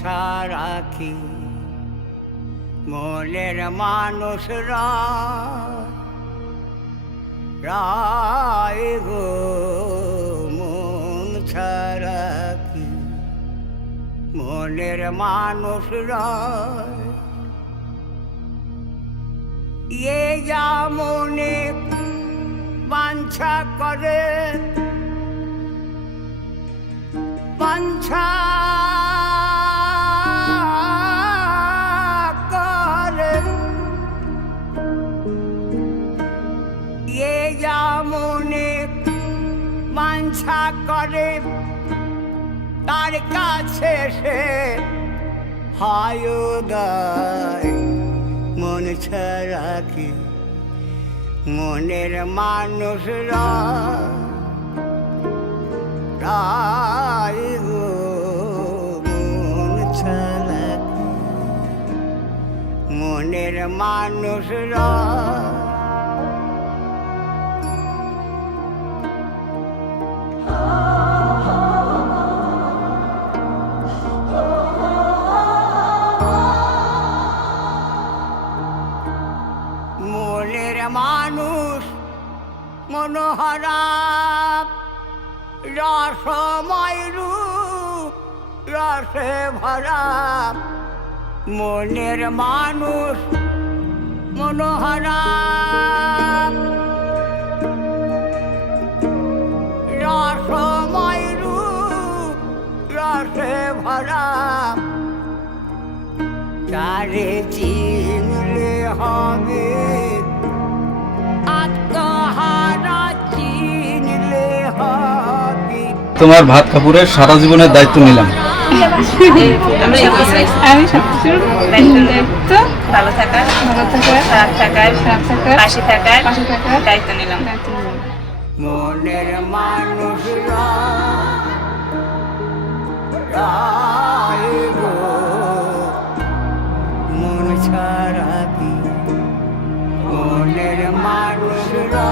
ছাড়া কি মনের মানুষরা রায় গো মন ছাড়া কি মনের মানুষরা যা মনে বাঞ্ছা করে বাঞ্ছা করে যা মনে বাঞ্ছা করে তার কাছে সে হয় উদয় মন ছাড়া কি মনের মানুষরা রায় গো মন ছাড়া কি মনের মানুষরা মনের মানুষ মনোহরা রসময় রূপ রসে ভরা মনের মানুষ মনোহরা রসময় রূপ রসে ভরা তারে চিনলে হবে আত্মহারা চিনলে হবে। তোমার ভাত কাপড়ের সারা জীবনের দায়িত্ব নিলাম। আমি সবকিছুর দায়িত্ব ভালো থাকার খারাপ থাকার পাশে থাকার দায়িত্ব নিলাম। মনের মানুষরা রায় গো মন ছাড়া কি মনের মানুষরা